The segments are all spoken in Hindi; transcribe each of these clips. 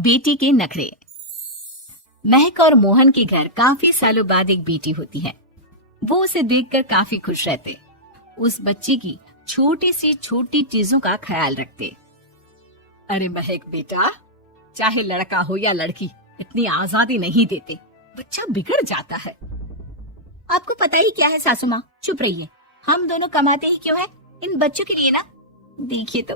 बेटी के नखरे। महक और मोहन के घर काफी सालों बाद एक बेटी होती है। वो उसे देखकर काफी खुश रहते। उस बच्ची की छोटी सी छोटी चीजों का ख्याल रखते। अरे महक बेटा, चाहे लड़का हो या लड़की, इतनी आजादी नहीं देते, बच्चा बिगड़ जाता है। आपको पता ही क्या है सासू माँ, चुप रहिए। हम दोनों कमाते ही क्यों है? इन बच्चों के लिए ना। देखिए तो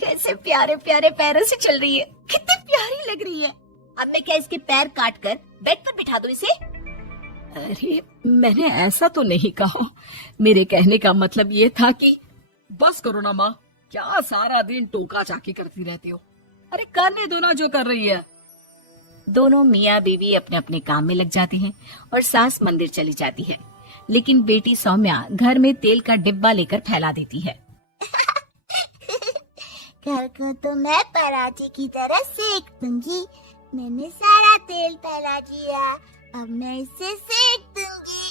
कैसे प्यारे प्यारे पैरों से चल रही है, कितनी प्यारी लग रही है। अब मैं क्या इसके पैर काट कर बेड पर बिठा दूं इसे? अरे मैंने ऐसा तो नहीं कहा। मेरे कहने का मतलब ये था कि बस करो ना माँ, क्या सारा दिन टोका चाकी करती रहती हो। अरे करने दो ना जो कर रही है। दोनों मियाँ बीवी अपने अपने काम में लग जाती हैं और सास मंदिर चली जाती है। लेकिन बेटी सौम्या घर में तेल का डिब्बा लेकर फैला देती है। घर को तो मैं पराठे की तरह सेक दूंगी। मैंने सारा तेल फैला दिया, अब मैं इसे सेक दूंगी।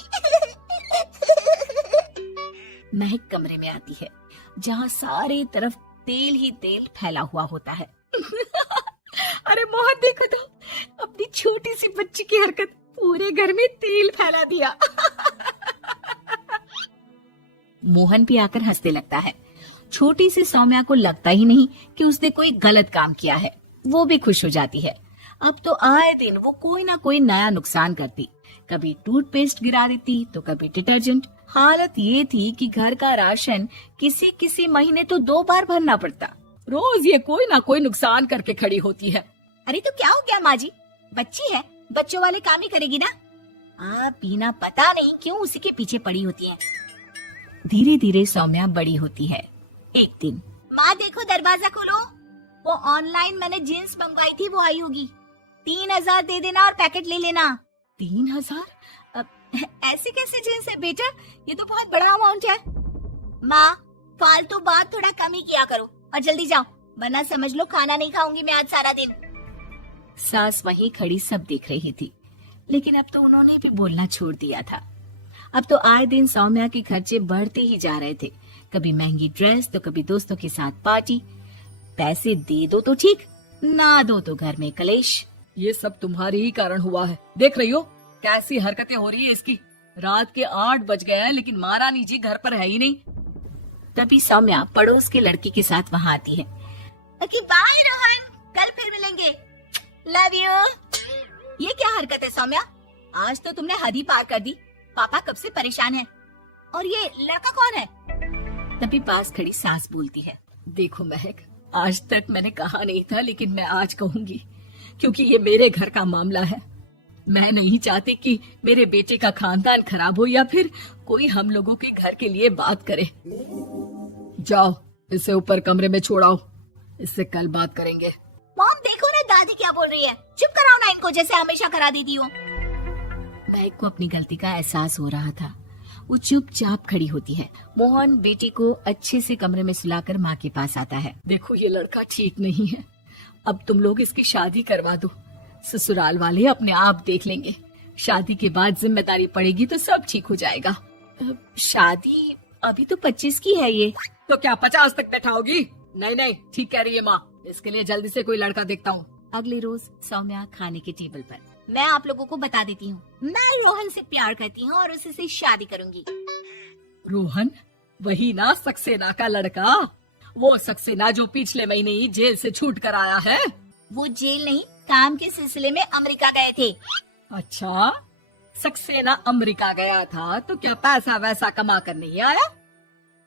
महक कमरे में आती है जहाँ सारे तरफ तेल ही तेल फैला हुआ होता है। अरे मोहन देखो तो, अपनी छोटी सी बच्ची की हरकत, पूरे घर में तेल फैला दिया। मोहन भी आकर हंसने लगता है। छोटी सी सौम्या को लगता ही नहीं कि उसने कोई गलत काम किया है। वो भी खुश हो जाती है। अब तो आए दिन वो कोई ना कोई नया नुकसान करती। कभी टूथपेस्ट गिरा देती तो कभी डिटर्जेंट। हालत ये थी कि घर का राशन किसी किसी महीने तो 2 बार भरना पड़ता। रोज ये कोई ना कोई नुकसान करके खड़ी होती है। अरे तो क्या हो गया माँ जी, बच्ची है, बच्चों वाले काम ही करेगी ना। आप बिना पता नहीं क्यों उसी के पीछे पड़ी होती हैं। धीरे धीरे सौम्या बड़ी होती है। एक दिन, माँ देखो दरवाजा खोलो, वो ऑनलाइन मैंने जीन्स मंगवाई थी, वो आई होगी। 3000 दे देना और पैकेट ले लेना। 3000? ऐसे कैसे जीन्स है बेटा, ये तो बहुत बड़ा अमाउंट है। माँ फालतू बात थोड़ा कम ही किया करो और जल्दी जाओ, वरना समझ लो खाना नहीं खाऊंगी मैं आज सारा दिन। सास वहीं खड़ी सब देख रही थी, लेकिन अब तो उन्होंने भी बोलना छोड़ दिया था। अब तो आए दिन सौम्या के खर्चे बढ़ते ही जा रहे थे। कभी महंगी ड्रेस तो कभी दोस्तों के साथ पार्टी। पैसे दे दो तो ठीक, ना दो तो घर में कलेश। ये सब तुम्हारी ही कारण हुआ है। देख रही हो कैसी हरकतें हो रही है इसकी। रात के 8 बज गए हैं लेकिन महारानी जी घर पर है ही नहीं। तभी सौम्या पड़ोस के लड़की के साथ वहाँ आती है। ओके बाय रोहन, कल फिर मिलेंगे, लव यू। ये क्या हरकत है सौम्या, आज तो तुमने हद ही पार कर दी। पापा कब से परेशान है। और ये लड़का कौन है? तभी पास खड़ी सास बोलती है। देखो महक, आज तक मैंने कहा नहीं था, लेकिन मैं आज कहूंगी, क्योंकि ये मेरे घर का मामला है। मैं नहीं चाहती कि मेरे बेटे का खानदान खराब हो या फिर कोई हम लोगों के घर के लिए बात करे। जाओ इसे ऊपर कमरे में छोड़ाओ, इससे कल बात करेंगे। मॉम देखो ना दादी क्या बोल रही है, चुप कराओ ना इनको, जैसे हमेशा करा देती हो। महक को अपनी गलती का एहसास हो रहा था। वो चुपचाप खड़ी होती है। मोहन बेटी को अच्छे से कमरे में सुलाकर माँ के पास आता है। देखो ये लड़का ठीक नहीं है, अब तुम लोग इसकी शादी करवा दो। ससुराल वाले अपने आप देख लेंगे, शादी के बाद जिम्मेदारी पड़ेगी तो सब ठीक हो जाएगा। शादी अभी तो 25 की है ये। तो क्या 50 तक बैठाओगी? नहीं नहीं, ठीक कह रही है माँ, इसके लिए जल्दी से कोई लड़का देखता हूँ। अगले रोज सौम्या खाने के टेबल पर। मैं आप लोगों को बता देती हूँ, मैं रोहन से प्यार करती हूँ और उसी से शादी करूंगी। रोहन? वही ना सक्सेना का लड़का, वो सक्सेना जो पिछले महीने ही जेल से छूट कर आया है। वो जेल नहीं, काम के सिलसिले में अमेरिका गए थे। अच्छा, सक्सेना अमेरिका गया था तो क्या पैसा वैसा कमा कर नहीं आया?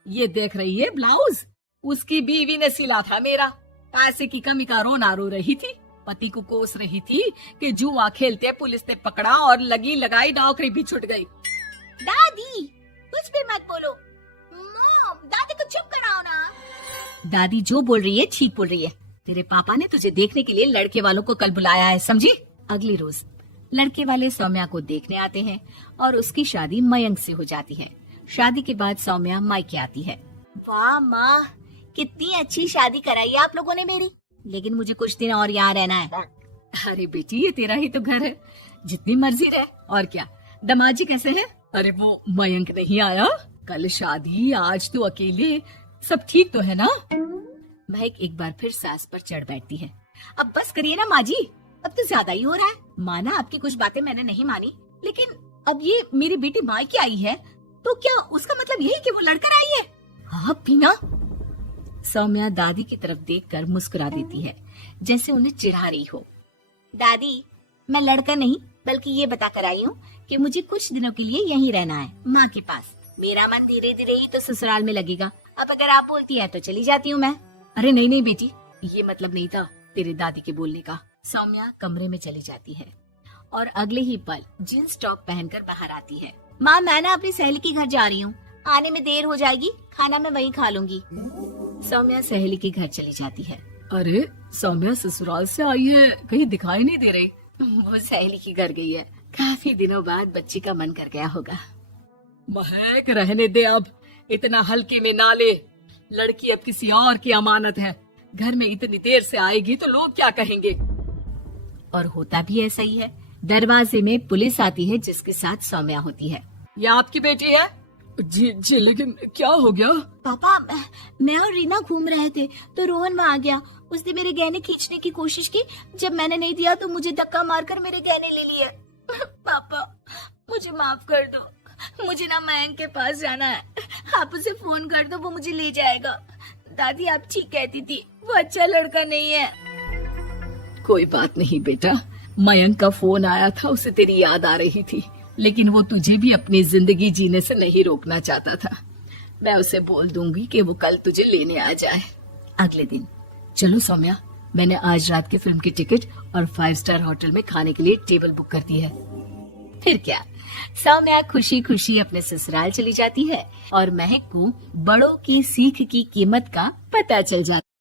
ये देख रही है ब्लाउज, उसकी बीवी ने सिला था मेरा। पैसे की कमी का रोना रो रही थी, पति को कोस रही थी कि जुआ खेलते पुलिस ने पकड़ा और लगी लगाई नौकरी भी छूट गई। दादी कुछ भी मत बोलो। मॉम दादी को चुप कराओ ना। दादी जो बोल रही है ठीक बोल रही है। तेरे पापा ने तुझे देखने के लिए लड़के वालों को कल बुलाया है, समझी? अगले रोज लड़के वाले सौम्या को देखने आते हैं और उसकी शादी मयंक से हो जाती है। शादी के बाद सौम्या मायके आती है। वाह माँ, कितनी अच्छी शादी कराई आप लोगों ने मेरी। लेकिन मुझे कुछ दिन और यहाँ रहना है। अरे बेटी, ये तेरा ही तो घर है, जितनी मर्जी रहे। और क्या, दमाजी कैसे है? अरे वो मयंक नहीं आया, कल शादी, आज तो अकेले, सब ठीक तो है ना? महक एक बार फिर सास पर चढ़ बैठती है। अब बस करिए ना माँ जी, अब तो ज्यादा ही हो रहा है। माना आपकी कुछ बातें मैंने नहीं मानी, लेकिन अब ये मेरी बेटी मायके आई है तो क्या उसका मतलब यही कि वो लड़कर आई है? हाँ पीना। सौम्या दादी की तरफ देखकर मुस्कुरा देती है, जैसे उन्हें चिढ़ा रही हो। दादी, मैं लड़का नहीं बल्कि ये बता कर आई हूँ कि मुझे कुछ दिनों के लिए यहीं रहना है, माँ के पास। मेरा मन धीरे धीरे ही तो ससुराल में लगेगा। अब अगर आप बोलती है तो चली जाती हूँ मैं। अरे नहीं नहीं बेटी, ये मतलब नहीं था तेरे दादी के बोलने का। सौम्या कमरे में चली जाती है और अगले ही पल जींस टॉप पहनकर बाहर आती है। माँ, मैं ना अपनी सहेली के घर जा रही हूँ, आने में देर हो जाएगी, खाना मैं वहीं खा लूंगी। सौम्या सहेली के घर चली जाती है। अरे सौम्या ससुराल से आई है, कहीं दिखाई नहीं दे रही। वो सहेली के घर गई है, काफी दिनों बाद बच्ची का मन कर गया होगा। महक रहने दे, अब इतना हल्के में ना ले। लड़की अब किसी और की अमानत है, घर में इतनी देर से आएगी तो लोग क्या कहेंगे। और होता भी ऐसा ही है। दरवाजे में पुलिस आती है जिसके साथ सौम्या होती है। ये आपकी बेटी है? जी जी, लेकिन क्या हो गया? पापा, मैं और रीना घूम रहे थे तो रोहन वहाँ आ गया। उसने मेरे गहने खींचने की कोशिश की, जब मैंने नहीं दिया तो मुझे धक्का मारकर मेरे गहने ले लिए। पापा, मुझे माफ कर दो, मुझे ना मयंक के पास जाना है। आप उसे फोन कर दो, वो मुझे ले जाएगा। दादी आप ठीक कहती थी, वो अच्छा लड़का नहीं है। कोई बात नहीं बेटा, मयंक का फोन आया था, उसे तेरी याद आ रही थी, लेकिन वो तुझे भी अपनी जिंदगी जीने से नहीं रोकना चाहता था। मैं उसे बोल दूंगी कि वो कल तुझे लेने आ जाए। अगले दिन, चलो सौम्या, मैंने आज रात की फिल्म की टिकट और 5 स्टार होटल में खाने के लिए टेबल बुक कर दी है। फिर क्या, सौम्या खुशी खुशी अपने ससुराल चली जाती है और महक को बड़ों की सीख की कीमत का पता चल जाता है।